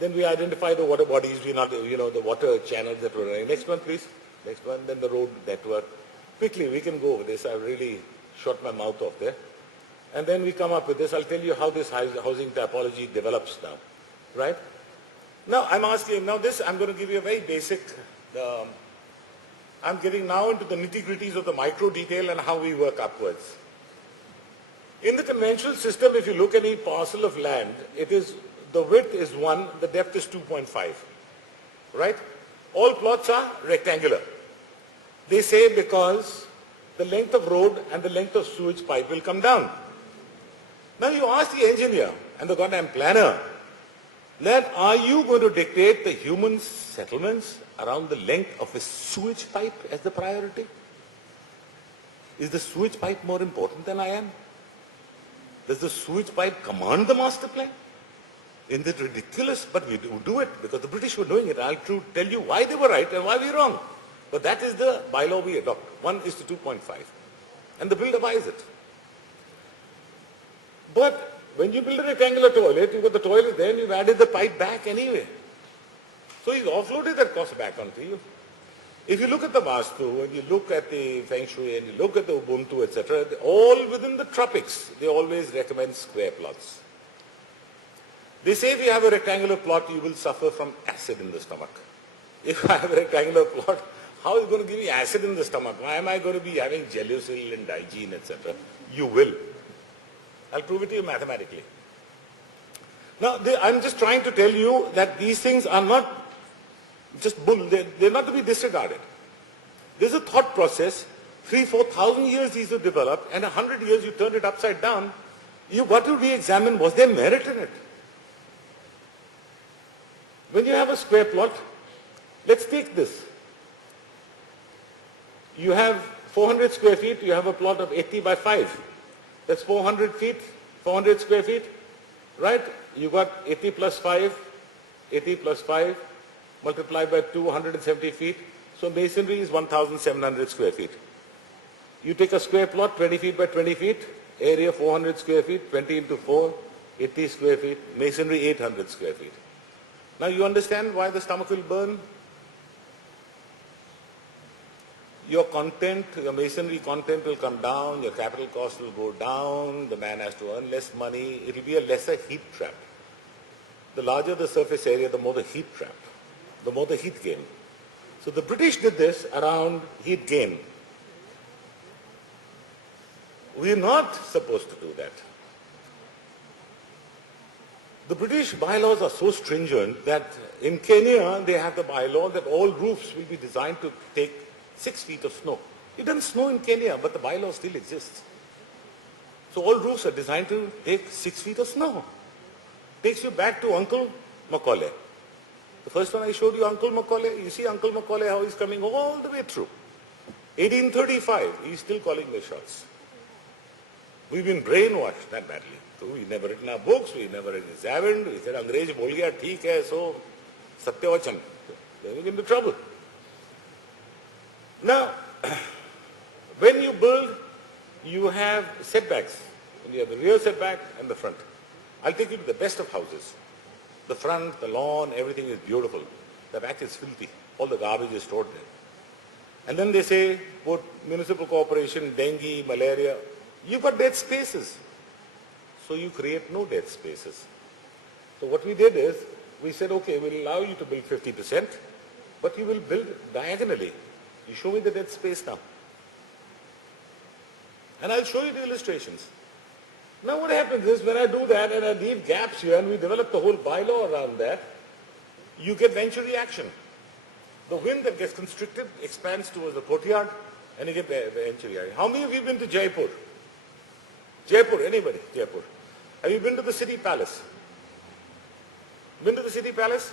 Then we identify the water bodies, the water channels that were running. Next one, please. Next one, then the road network. Quickly, we can go over this. I really shot my mouth off there. And then we come up with this. I'll tell you how this housing typology develops now. Right? Now, I'm asking, now this, I'm going to give you a very basic, I'm getting now into the nitty-gritties of the micro detail and how we work upwards. In the conventional system, if you look at any parcel of land, it is, the width is 1, the depth is 2.5. Right? All plots are rectangular. They say because the length of road and the length of sewage pipe will come down. Now you ask the engineer and the goddamn planner, that are you going to dictate the human settlements around the length of a sewage pipe as the priority? Is the sewage pipe more important than I am? Does the sewage pipe command the master plan? Isn't it ridiculous? But we do it because the British were doing it. I'll tell you why they were right and why we're wrong. But that is the bylaw we adopt. 1:2.5. And the builder buys it. But when you build a rectangular toilet, you've got the toilet there and you've added the pipe back anyway. So he's offloaded that cost back onto you. If you look at the Vastu, and you look at the Feng Shui, and you look at the Ubuntu, etc., all within the tropics, they always recommend square plots. They say if you have a rectangular plot, you will suffer from acid in the stomach. If I have a rectangular plot, how is it going to give me acid in the stomach? Why am I going to be having gelusil and digene, etc.? You will. I'll prove it to you mathematically. Now, I'm just trying to tell you that these things are not just bull, they're not to be disregarded. There's a thought process. 3,000-4,000 years these have developed, and 100 years you turned it upside down. You've got to re-examine, was there merit in it? When you have a square plot, let's take this. You have 400 square feet, you have a plot of 80 by 5. That's 400 feet, 400 square feet, right? You got 80 plus 5, 80 plus 5, multiplied by 270 feet. So masonry is 1,700 square feet. You take a square plot, 20 feet by 20 feet, area 400 square feet, 20 into 4, 80 square feet, masonry 800 square feet. Now you understand why the stomach will burn? Your content, your masonry content will come down, your capital cost will go down, the man has to earn less money, it will be a lesser heat trap. The larger the surface area, the more the heat trap, the more the heat gain. So the British did this around heat gain. We are not supposed to do that. The British bylaws are so stringent that in Kenya they have the bylaw that all roofs will be designed to take 6 feet of snow. It doesn't snow in Kenya, but the bylaw still exists. So all roofs are designed to take 6 feet of snow. Takes you back to Uncle Macaulay. The first one I showed you, Uncle Macaulay, you see Uncle Macaulay, how he's coming all the way through. 1835, he's still calling the shots. We've been brainwashed that badly. So we never written our books, we never examined, we said, Angrez bol gaya, theek hai, so Satyavachan. Then we get into trouble. Now, when you build, you have setbacks. You have the rear setback and the front. I'll take you to the best of houses. The front, the lawn, everything is beautiful. The back is filthy. All the garbage is stored there. And then they say, put municipal corporation, dengue, malaria. You've got dead spaces. So you create no dead spaces. So what we did is, we said, okay, we'll allow you to build 50%, but you will build diagonally. You show me the dead space now. And I'll show you the illustrations. Now what happens is, when I do that and I leave gaps here and we develop the whole bylaw around that, you get venture reaction. The wind that gets constricted expands towards the courtyard and you get venture reaction. How many of you have been to Jaipur? Jaipur, anybody? Jaipur. Have you been to the city palace? Been to the city palace?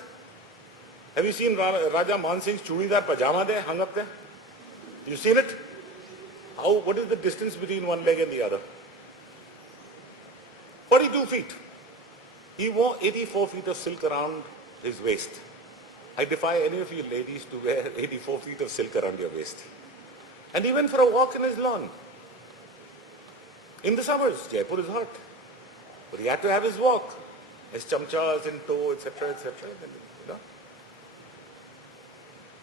Have you seen Raja Man Singh's chudidar pajama there, hung up there? You seen it? What is the distance between one leg and the other? 42 feet. He wore 84 feet of silk around his waist. I defy any of you ladies to wear 84 feet of silk around your waist. And he went for a walk in his lawn. In the summers, Jaipur is hot. But he had to have his walk. His chamchas in tow, etc., etc. You know.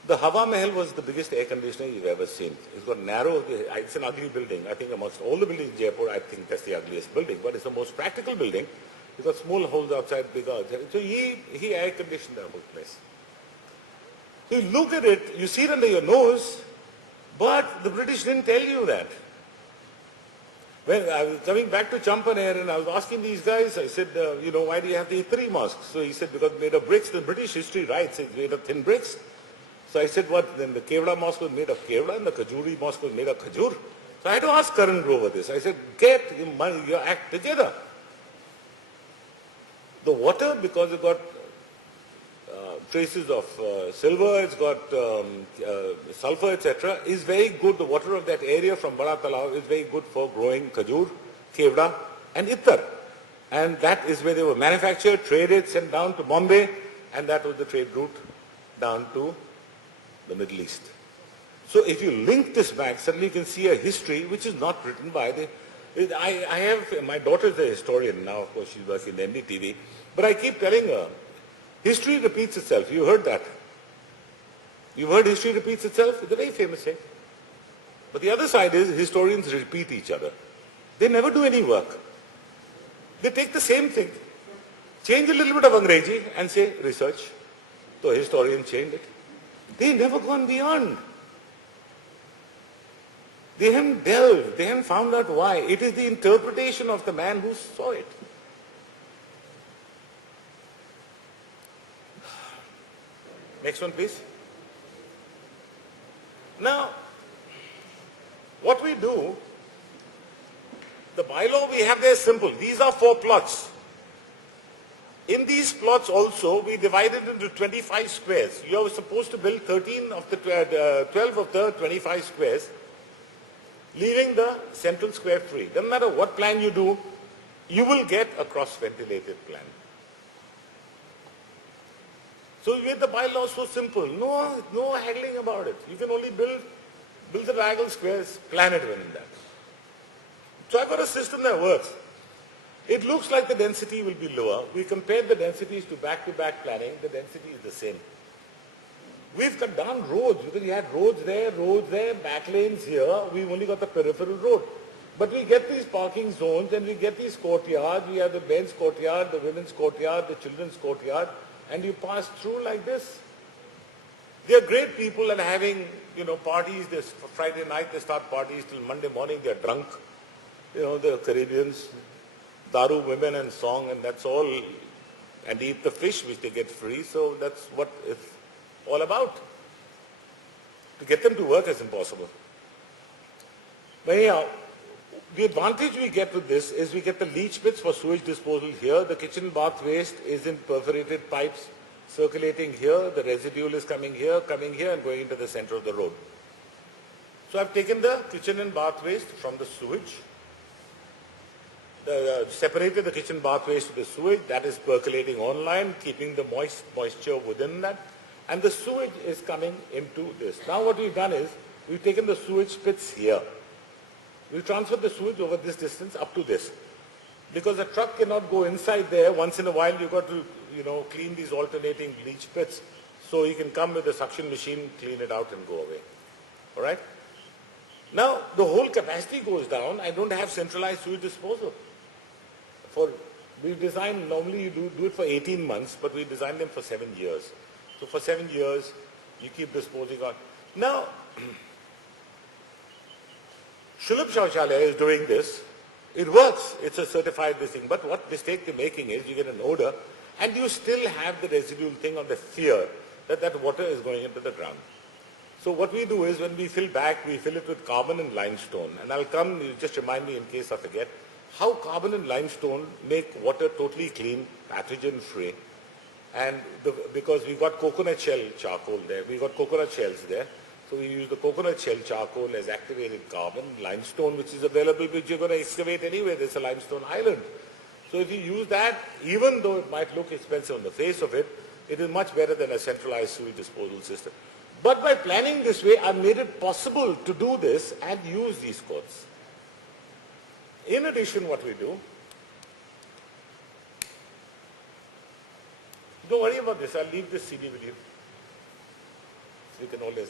The Hawa Mahal was the biggest air conditioner you've ever seen. It's got narrow, it's an ugly building. I think amongst all the buildings in Jaipur, I think that's the ugliest building. But it's the most practical building. It's got small holes outside, big outside. So he air conditioned the whole place. So you look at it, you see it under your nose, but the British didn't tell you that. When I was coming back to Champaner and I was asking these guys, I said, why do you have the three mosques? So he said, because made of bricks. The British history writes it's made of thin bricks. So I said, what? Then the Kevda mosque was made of Kevda and the Khajuri mosque was made of Khajur. So I had to ask Karan Grover this. I said, get your act together. The water, because it got traces of silver, it's got sulfur, etc., is very good. The water of that area from Bada Talao is very good for growing Khajur, Kevda and Ittar. And that is where they were manufactured, traded, sent down to Bombay, and that was the trade route down to the Middle East. So if you link this back, suddenly you can see a history which is not written by the I have, my daughter is a historian now, of course she's working in NDTV, but I keep telling her, history repeats itself. You heard that. You've heard history repeats itself? It's a very famous saying. But the other side is historians repeat each other. They never do any work. They take the same thing, change a little bit of Angrezi and say research. So historian changed it. They never gone beyond. They haven't delved, they haven't found out why. It is the interpretation of the man who saw it. Next one, please. Now, what we do, the bylaw we have there is simple. These are 4 plots. In these plots also, we divided into 25 squares. You are supposed to build 13 of the 12 of the 25 squares, leaving the central square free. Doesn't matter what plan you do, you will get a cross-ventilated plan. So we made the bylaw so simple. No haggling about it. You can only build the diagonal squares, plan it within that. So I've got a system that works. It looks like the density will be lower. We compared the densities to back-to-back planning. The density is the same. We've cut down roads because we had roads there, back lanes here. We've only got the peripheral road. But we get these parking zones and we get these courtyards. We have the men's courtyard, the women's courtyard, the children's courtyard, and you pass through like this. They are great people and having, parties. This Friday night they start parties till Monday morning. They are drunk. The Caribbeans, daru, women and song, and that's all. And they eat the fish which they get free. So that's what it's all about. To get them to work is impossible. But anyhow, the advantage we get with this is we get the leach pits for sewage disposal here. The kitchen bath waste is in perforated pipes circulating here. The residual is coming here, and going into the center of the road. So I've taken the kitchen and bath waste from the sewage, separated the kitchen bath waste to the sewage. That is percolating online, keeping the moisture within that. And the sewage is coming into this. Now what we've done is, we've taken the sewage pits here. We transferred the sewage over this distance up to this. Because a truck cannot go inside there. Once in a while you've got to, clean these alternating bleach pits. So you can come with a suction machine, clean it out and go away. All right? Now, the whole capacity goes down. I don't have centralized sewage disposal. We've designed, normally you do it for 18 months, but we designed them for 7 years. So for 7 years, you keep disposing on. Now, Shulab Shaushalaya is doing this. It works. It's a certified this thing. But what mistake they're making is you get an odor and you still have the residual thing on the fear that that water is going into the ground. So what we do is when we fill back, we fill it with carbon and limestone. And I'll come, you just remind me in case I forget, how carbon and limestone make water totally clean, pathogen-free. And because we've got coconut shell charcoal there, we've got coconut shells there. So we use the coconut shell charcoal as activated carbon, limestone which is available, which you're going to excavate anyway. There's a limestone island. So if you use that, even though it might look expensive on the face of it, it is much better than a centralized sewage disposal system. But by planning this way, I've made it possible to do this and use these codes. In addition, what we do, don't worry about this, I'll leave this CD with you. So you can always.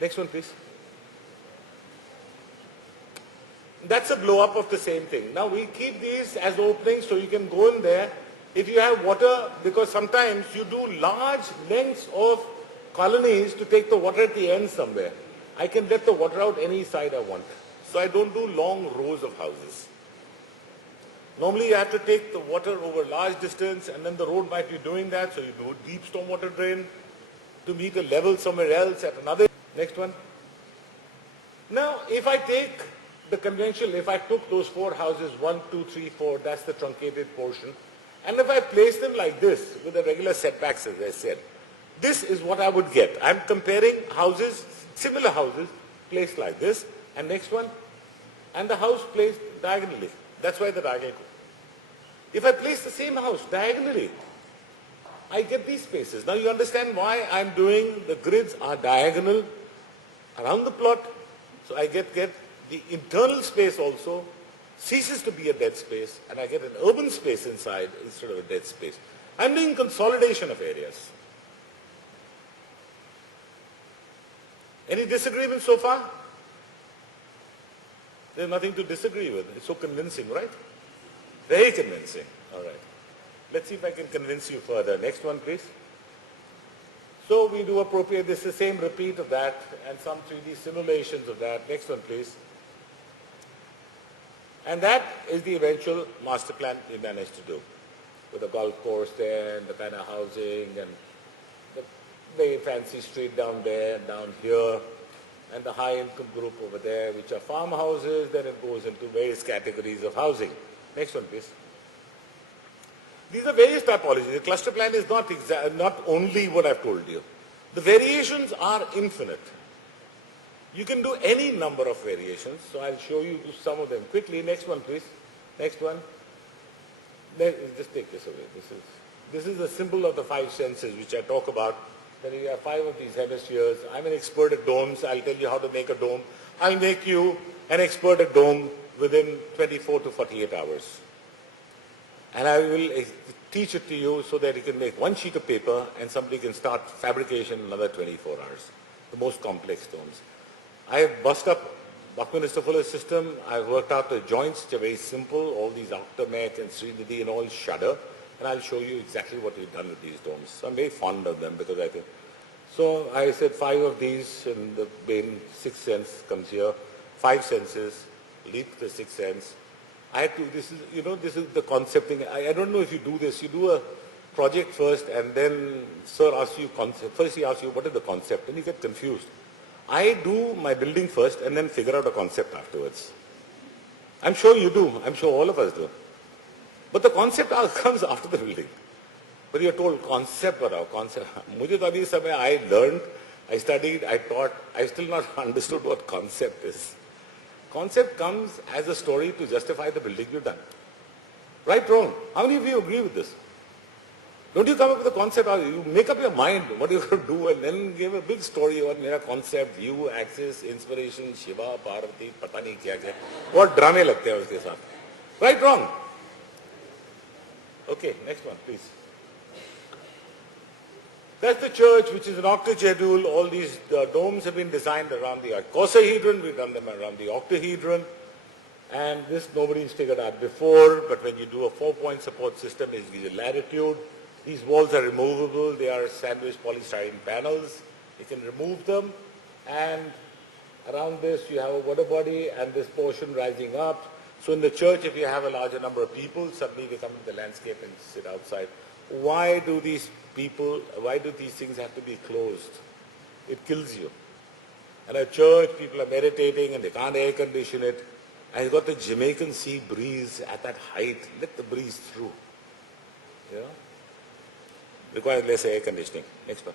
Next one, please. That's a blow up of the same thing. Now we keep these as openings so you can go in there. If you have water, because sometimes you do large lengths of colonies to take the water at the end somewhere. I can let the water out any side I want. So I don't do long rows of houses. Normally you have to take the water over large distance and then the road might be doing that. So you do deep stormwater drain to meet a level somewhere else at another. Next one. Now if I take the conventional, if I took those 4 houses, 1, 2, 3, 4, that's the truncated portion. And if I place them like this with the regular setbacks as I said, this is what I would get. I'm comparing houses, similar houses, placed like this. And next one, and the house placed diagonally. That's why the diagonal. If I place the same house diagonally, I get these spaces. Now you understand why I'm doing the grids are diagonal around the plot. So I get the internal space also ceases to be a dead space, and I get an urban space inside instead of a dead space. I'm doing consolidation of areas. Any disagreement so far? There's nothing to disagree with. It's so convincing, right? Very convincing. All right. Let's see if I can convince you further. Next one, please. So we do appropriate, this is the same repeat of that and some 3D simulations of that. Next one, please. And that is the eventual master plan we managed to do, with the golf course there and the kind of housing and the very fancy street down there and down here and the high income group over there, which are farmhouses. Then it goes into various categories of housing. Next one, please. These are various typologies. The cluster plan is not only what I've told you. The variations are infinite. You can do any number of variations. So I'll show you some of them quickly. Next one, please. Next one. Just take this away. This is the symbol of the 5 senses which I talk about. Then you have 5 of these hemispheres. I'm an expert at domes. I'll tell you how to make a dome. I'll make you an expert at dome within 24 to 48 hours. And I will teach it to you so that you can make 1 sheet of paper and somebody can start fabrication in another 24 hours. The most complex domes. I have bust up Buckminster Fuller's system. I've worked out the joints which are very simple. All these Octamet and Srinidhi and all shudder. And I'll show you exactly what we've done with these domes. So I'm very fond of them because I think. So I said 5 of these, and the main 6th sense comes here. 5 senses, leap the 6th sense. I had to, this is the concept thing. I don't know if you do this. You do a project first and then sir asks you concept. First he asks you what is the concept and you get confused. I do my building first and then figure out a concept afterwards. I'm sure you do. I'm sure all of us do. But the concept comes after the building. But you're told concept or concept. I learned, I studied, I taught. I still not understood what concept is. Concept comes as a story to justify the building you've done. Right, wrong? How many of you agree with this? Don't you come up with a concept? You make up your mind what you're going to do and then give a big story on your concept, view, axis, inspiration, Shiva, Parvati, Patani, kya kya. What drama lagte hai uske saath. Right, wrong? Okay, next one, please. That's the church, which is an octahedral. All these domes have been designed around the icosahedron. We've done them around the octahedron. And this nobody's figured out before, but when you do a 4-point support system, it gives you latitude. These walls are removable. They are sandwiched polystyrene panels. You can remove them. And around this, you have a water body and this portion rising up. So in the church, if you have a larger number of people, suddenly they come into the landscape and sit outside. Why do these things have to be closed? It kills you. And a church, people are meditating and they can't air condition it. And you've got the Jamaican sea breeze at that height. Let the breeze through. You know? Requires less air conditioning. Next one.